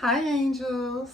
Hi, angels.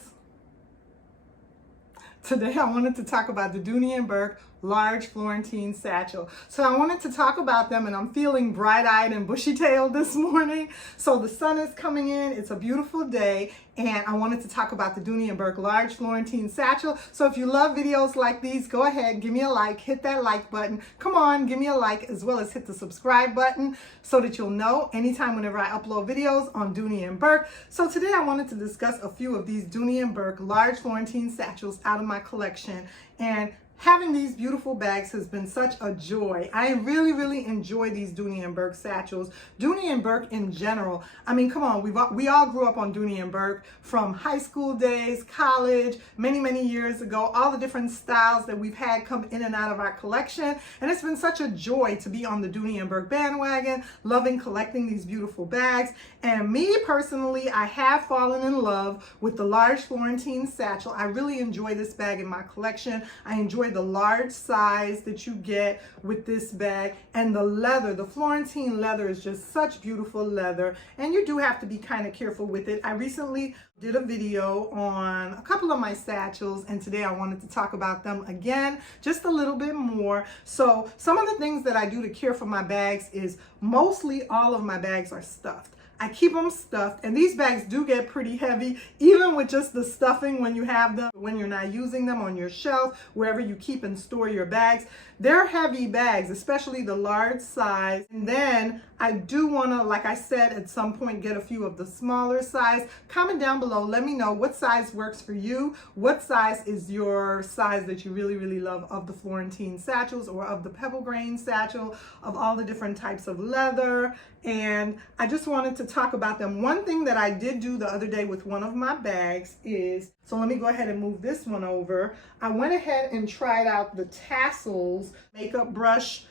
Today I wanted to talk about the Dooney and Bourke large Florentine satchel. So I wanted to talk about them, and I'm feeling bright-eyed and bushy-tailed this morning. So the sun is coming in, it's a beautiful day, and I wanted to talk about the Dooney and Bourke large Florentine satchel. So if you love videos like these, go ahead, give me a like, hit that like button. Come on, give me a like, as well as hit the subscribe button so that you'll know anytime whenever I upload videos on Dooney and Bourke. So today I wanted to discuss a few of these Dooney and Bourke large Florentine satchels out of my collection. And having these beautiful bags has been such a joy. I really enjoy these Dooney and Bourke satchels. Dooney and Bourke in general. I mean, come on, we all grew up on Dooney and Bourke from high school days, college, many years ago, all the different styles that we've had come in and out of our collection. And it's been such a joy to be on the Dooney and Bourke bandwagon, loving collecting these beautiful bags. And me personally, I have fallen in love with the large Florentine satchel. I really enjoy this bag in my collection. I enjoy the large size that you get with this bag, and the leather, the Florentine leather is just such beautiful leather, and you do have to be kind of careful with it. I recently did a video on a couple of my satchels, and today I wanted to talk about them again just a little bit more. So some of the things that I do to care for my bags is mostly all of my bags are stuffed. I keep them stuffed, and these bags do get pretty heavy, even with just the stuffing when you have them, when you're not using them on your shelf, wherever you keep and store your bags. They're heavy bags, especially the large size. And then I do want to, like I said, at some point get a few of the smaller size. Comment down below, let me know what size works for you. What size is your size that you really love of the Florentine satchels, or of the pebble grain satchel, of all the different types of leather. And I just wanted to talk about them. One thing that I did do the other day with one of my bags is, so let me go ahead and move this one over. I went ahead and tried out the tassels makeup brush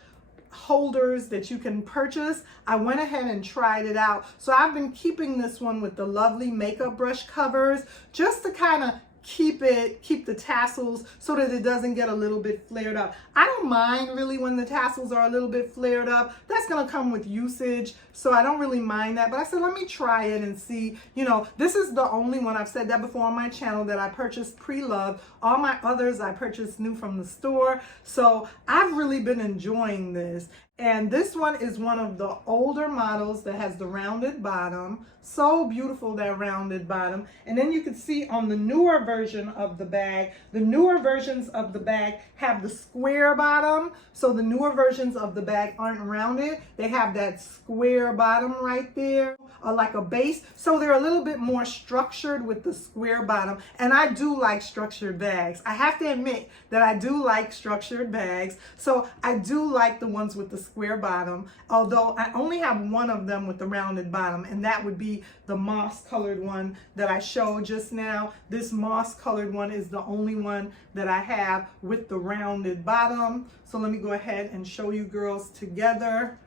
holders that you can purchase. I went ahead and tried it out. So I've been keeping this one with the lovely makeup brush covers, just to kind of keep the tassels so that it doesn't get a little bit flared up. I don't mind really when the tassels are a little bit flared up. That's gonna come with usage, so I don't really mind that. But I said, let me try it and see. You know, this is the only one, I've said that before on my channel, that I purchased pre-loved. All my others I purchased new from the store. So I've really been enjoying this. And this one is one of the older models that has the rounded bottom. So beautiful, that rounded bottom. And then you can see on the newer version of the bag, the newer versions of the bag have the square bottom. So the newer versions of the bag aren't rounded. They have that square bottom right there, like a base. So they're a little bit more structured with the square bottom. And I do like structured bags. I have to admit that I do like structured bags. So I do like the ones with the square bottom, although I only have one of them with the rounded bottom, and that would be the moss colored one that I showed just now. This moss colored one is the only one that I have with the rounded bottom. So let me go ahead and show you girls together.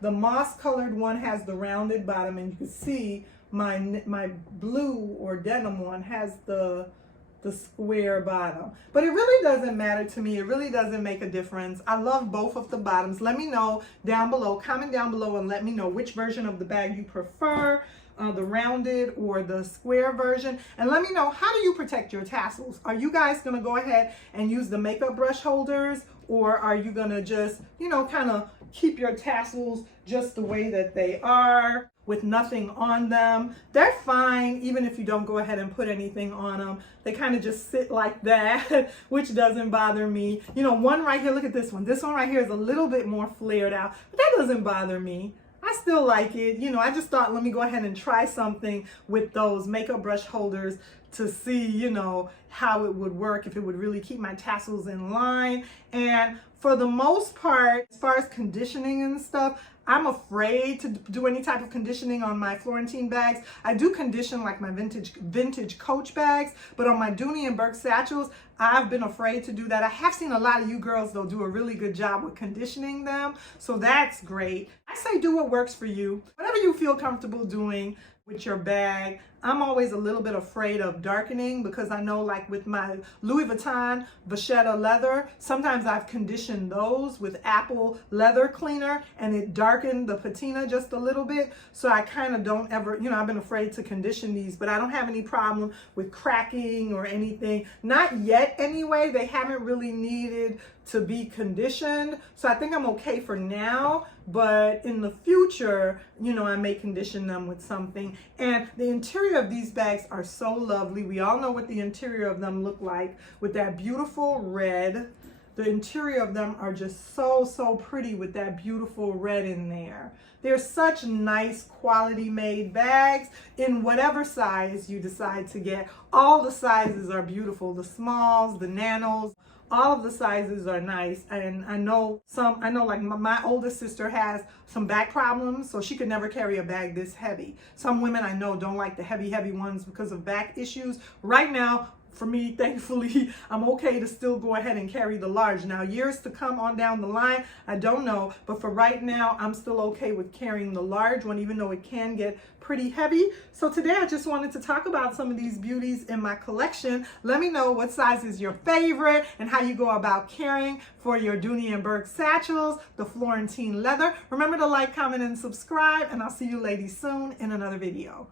The moss colored one has the rounded bottom, and you can see my blue or denim one has the square bottom. But it really doesn't matter to me. It really doesn't make a difference. I love both of the bottoms. Let me know down below, comment down below and let me know which version of the bag you prefer, the rounded or the square version. And let me know, how do you protect your tassels? Are you guys gonna go ahead and use the makeup brush holders, or are you gonna just, you know, kind of keep your tassels just the way that they are, with nothing on them? They're fine even if you don't go ahead and put anything on them. They kind of just sit like that, which doesn't bother me. You know, one right here, look at this one. This one right here is a little bit more flared out, but that doesn't bother me. I still like it. You know, I just thought, let me go ahead and try something with those makeup brush holders to see, you know, how it would work, if it would really keep my tassels in line. And for the most part, as far as conditioning and stuff, I'm afraid to do any type of conditioning on my Florentine bags. I do condition like my vintage Coach bags, but on my Dooney and Bourke satchels, I've been afraid to do that. I have seen a lot of you girls, though, do a really good job with conditioning them, so that's great. I say do what works for you. Whatever you feel comfortable doing with your bag. I'm always a little bit afraid of darkening because I know, like with my Louis Vuitton Vachetta leather, sometimes I've conditioned those with apple leather cleaner and it darkened the patina just a little bit. So I kind of don't ever, you know, I've been afraid to condition these, but I don't have any problem with cracking or anything. Not yet anyway. They haven't really needed to be conditioned. So I think I'm okay for now, but in the future, you know, I may condition them with something. And the interior of these bags are so lovely. We all know what the interior of them look like with that beautiful red. The interior of them are just so pretty with that beautiful red in there. They're such nice quality made bags in whatever size you decide to get. All the sizes are beautiful. The smalls, the nanos, all of the sizes are nice. And I know like my oldest sister has some back problems, so she could never carry a bag this heavy. Some women I know don't like the heavy ones because of back issues. Right now, for me, thankfully, I'm okay to still go ahead and carry the large. Now, years to come on down the line, I don't know. But for right now, I'm still okay with carrying the large one, even though it can get pretty heavy. So today, I just wanted to talk about some of these beauties in my collection. Let me know what size is your favorite and how you go about carrying for your Dooney and Bourke satchels, the Florentine leather. Remember to like, comment, and subscribe, and I'll see you ladies soon in another video.